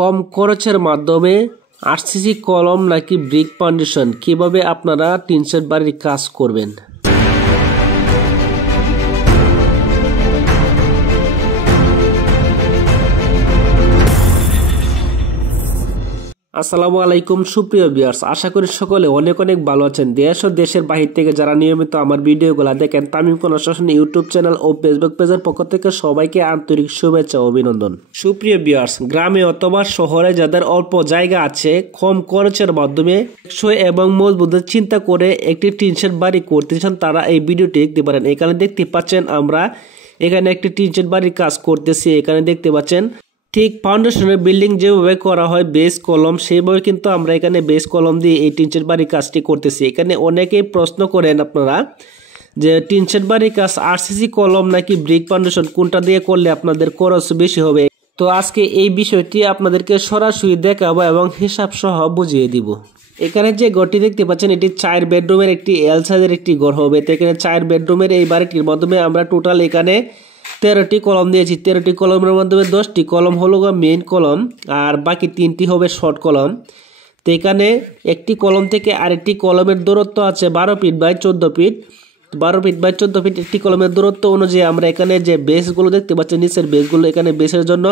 কম খরচের মাধ্যমে আরসিসি কলম নাকি ব্রিক ফাউন্ডেশন কিভাবে আপনারা টিন শেড বাড়ির কাজ করবেন। আসসালামু আলাইকুম সুপ্রিয় ভিউয়ার্স, আশা করি সকলে অনেক ভালো আছেন। দেশ ও দেশের বাহির থেকে যারা নিয়মিত আমার ভিডিওগুলো দেখেন, তামিম কনস্ট্রাকশন ইউটিউব চ্যানেল ও ফেসবুক পেজের পক্ষ থেকে সবাইকে আন্তরিক শুভেচ্ছা ও অভিনন্দন। সুপ্রিয় ভিউয়ার্স, গ্রামে অথবা শহরে যাদের অল্প জায়গা আছে, কম খরচের মাধ্যমে টেকসই এবং মজবুত চিন্তা করে একটি টিন শেড বাড়ি করতে চান, তারা এই ভিডিওটি দেখতে পারেন। এখানে দেখতে পাচ্ছেন আমরা এখানে একটি টিন শেড বাড়ির কাজ করতেছি। এখানে দেখতে পাচ্ছেন ঠিক ফাউন্ডেশনের বিল্ডিং যেভাবে করা হয় বেস কলম, সেইভাবে কিন্তু আমরা এখানে বেস কলম দিয়ে এই টিন শেড বাড়ির কাজটি করতেছি। এখানে অনেকেই প্রশ্ন করেন আপনারা যে টিন শেড বাড়ির কাজ আরসিসি কলম নাকি ব্রিক ফাউন্ডেশন কোনটা দিয়ে করলে আপনাদের খরচ বেশি হবে। তো আজকে এই বিষয়টি আপনাদেরকে সরাসরি দেখাবো এবং হিসাব সহ বুঝিয়ে দিব। এখানে যে ঘরটি দেখতে পাচ্ছেন এটি 4 বেডরুমের একটি এল সাইজের একটি ঘর হবে। তো এখানে 4 বেডরুমের এই বাড়িটির মাধ্যমে আমরা টোটাল এখানে 13টি কলম দিয়েছি। 13টি কলমের মাধ্যমে 10টি কলম হলো মেইন কলম আর বাকি 3টি হবে শর্ট কলম। তো এখানে একটি কলম থেকে আরেকটি কলমের দূরত্ব আছে 12 feet by 14 feet. 12 feet by 14 feet একটি কলমের দূরত্ব অনুযায়ী আমরা এখানে যে বেসগুলো দেখতে পাচ্ছি, নিচের বেসগুলো, এখানে বেসের জন্য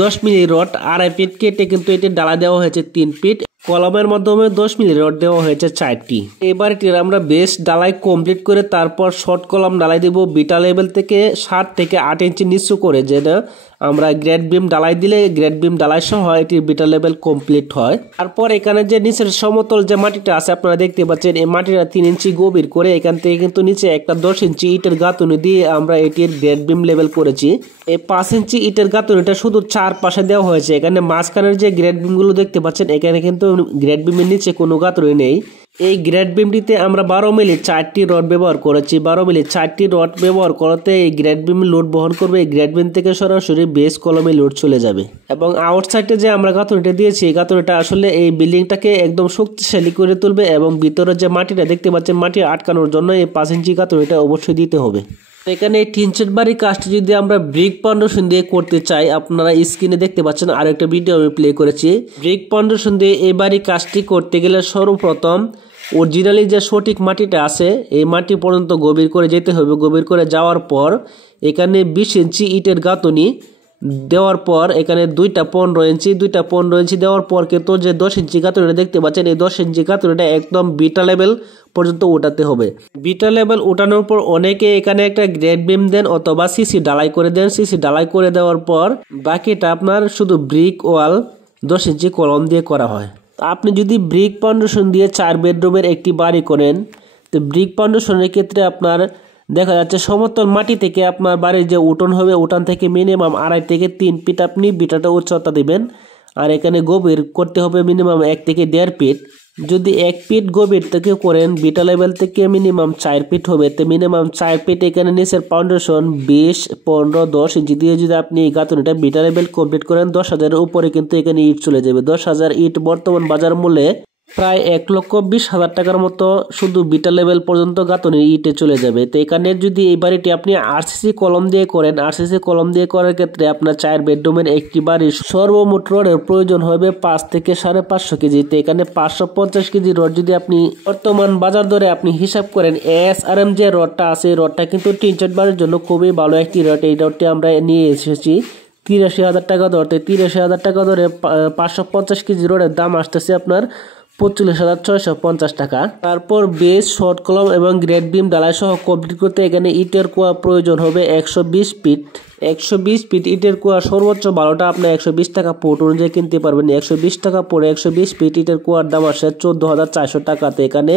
10 মিলি রড 2.5 ফিট কেটে কিন্তু এটি ডালা দেওয়া হয়েছে 3 ফিট। কলমের মাধ্যমে 10 মিলি রড দেওয়া হয়েছে 4টি। এবার আমরা বেস ডালাই কমপ্লিট করে তারপর শর্ট কলম ডালাই দেব বিটা লেভেল থেকে 7 থেকে 8 ইঞ্চি নিচু করে, যেটা আমরা গ্রেড বিম ডালাই দিলে গ্রেড বিম ডালাই সহ এটির বিটা লেভেল কমপ্লিট হয়। তারপর এখানে যে নিচের সমতল যে মাটিটা আছে আপনারা দেখতে পাচ্ছেন, এই মাটিটা 3 ইঞ্চি গভীর করে এখান থেকে কিন্তু নিচে একটা 10 ইঞ্চি ইটের গাঁথুনি দিয়ে আমরা এটির গ্রেড বিম লেভেল করেছি। এই 5 ইঞ্চি ইটের গাঁথুনিটা শুধু 4 পাশে দেওয়া হয়েছে। এখানে মাঝখানের যে গ্রেড বিমগুলো দেখতে পাচ্ছেন, এখানে কিন্তু গ্রেড বিমের নিচে কোনো গাঁথুনি নেই। এই গ্রেড বিমটিতে আমরা 12 মিলি 4টি রড ব্যবহার করেছি। 12 মিলি 4টি রড ব্যবহার করতে এই গ্রেড বিম লোড বহন করবে। এই গ্রেড বিম থেকে সরাসরি বেস কলমে লোড চলে যাবে। এবং আউটসাইডে যে আমরা গাঁথুনিটা দিয়েছি, এই গাঁথুনিটা আসলে এই বিল্ডিংটাকে একদম শক্তিশালী করে তুলবে এবং ভিতরে যে মাটিটা দেখতে পাচ্ছেন, মাটি আটকানোর জন্য এই 5 ইঞ্চি গাঁথুনিটা অবশ্যই দিতে হবে। এখানে এই টিন শেড বাড়ির কাজটি যদি আমরা ব্রিক ফাউন্ডেশন দিয়ে করতে চাই, আপনারা স্ক্রিনে দেখতে পাচ্ছেন আরেকটা ভিডিও আমি প্লে করেছি। ব্রিক ফাউন্ডেশন দিয়ে এই বাড়ির কাজটি করতে গেলে সর্বপ্রথম অরিজিনালি যে সঠিক মাটিটা আছে এই মাটি পর্যন্ত গভীর করে যেতে হবে। গভীর করে যাওয়ার পর এখানে 20 ইঞ্চি ইটের গাঁথুনি দেওয়ার পর এখানে 2টা 15 ইঞ্চি দেওয়ার পর কিন্তু যে 10 ইঞ্চি গাঁথুনিটা দেখতে পাচ্ছেন, এই 10 ইঞ্চি গাঁথুনিটা একদম বিটা লেভেল পর্যন্ত উঠাতে হবে। বিটা লেভেল উঠানোর পর অনেকে এখানে একটা গ্রেড বিম দেন অথবা সিসি ডালাই করে দেন। সিসি ডালাই করে দেওয়ার পর বাকিটা আপনার শুধু ব্রিক ওয়াল 10 ইঞ্চি কলম দিয়ে করা হয়। আপনি যদি ব্রিক ফাউন্ডেশন দিয়ে 4 বেডরুমের একটি বাড়ি করেন, তো ব্রিক ফাউন্ডেশনের ক্ষেত্রে আপনার দেখা যাচ্ছে সমতল মাটি থেকে আপনার বাড়ির যে উঠোন হবে, উঠান থেকে মিনিমাম 2.5 থেকে 3 ফিট আপনি বিটাটা উচ্চতা দিবেন। আর এখানে গভীর করতে হবে মিনিমাম 1 থেকে 1.5 ফিট। যদি 1 ফিট গভীর থেকে করেন, বিটা লেভেল থেকে মিনিমাম 4 ফিট হবে। তো মিনিমাম 4 ফিট এখানে নিচের ফাউন্ডেশন 20, 15, 10 ইঞ্চি দিয়ে যদি আপনি এই গাঁথুনিটা বিটা লেভেল কমপ্লিট করেন, 10,000 উপরে কিন্তু এখানে ইট চলে যাবে। 10,000 ইট বর্তমান বাজার মূল্যে প্রায় 1,20,000 টাকার মতো শুধু বিটা লেভেল পর্যন্ত গাঁথুনি ইটে চলে যাবে। তো এখানে যদি এই বাড়িটি আপনি আরসিসি কলম দিয়ে করেন, আরসিসি কলম দিয়ে করার ক্ষেত্রে আপনার 4 বেডরুমের একটি বাড়ির সর্বমোট রডের প্রয়োজন হবে 5 থেকে 550 কেজি। তো এখানে 550 কেজি রড যদি আপনি বর্তমান বাজার দরে আপনি হিসাব করেন, এসআরএম যে রডটা আছে এই রডটা কিন্তু টিন শেড বাড়ির জন্য খুবই ভালো একটি রড। এই রডটি আমরা নিয়ে এসেছি 83,000 টাকা ধরতে। 83,000 টাকা ধরে 550 কেজি রডের দাম আসতেছে আপনার 45,650 টাকা। তারপর বেস, শর্ট কলম এবং গ্রেড বিম ডালাই সহ কমপ্লিট করতে এখানে ইটের কুয়া প্রয়োজন হবে 120 ফিট। 120 ফিট ইটের কুয়া সর্বোচ্চ ভালোটা আপনি 120 টাকা ফুট অনুযায়ী কিনতে পারবেন। 120 টাকা পরে 120 ফিট ইটের কুয়ার দাম আসে 14,400 টাকাতে। এখানে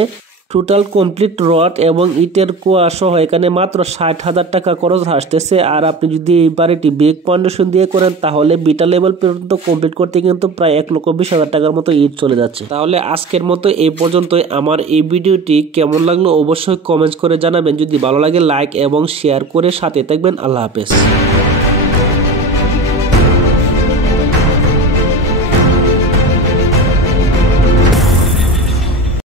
টোটাল কমপ্লিট রড এবং ইটের কুয়া সহ এখানে মাত্র 60,000 টাকা খরচ আসতেছে। আর আপনি যদি এই বাড়িটি ব্রিক ফাউন্ডেশন দিয়ে করেন, তাহলে বিটা লেভেল পর্যন্ত কমপ্লিট করতে কিন্তু প্রায় 1,20,000 টাকার মতো ইট চলে যাচ্ছে। তাহলে আজকের মতো এই পর্যন্তই। আমার এই ভিডিওটি কেমন লাগলো অবশ্যই কমেন্টস করে জানাবেন। যদি ভালো লাগে লাইক এবং শেয়ার করে সাথে থাকবেন। আল্লাহ হাফেজ।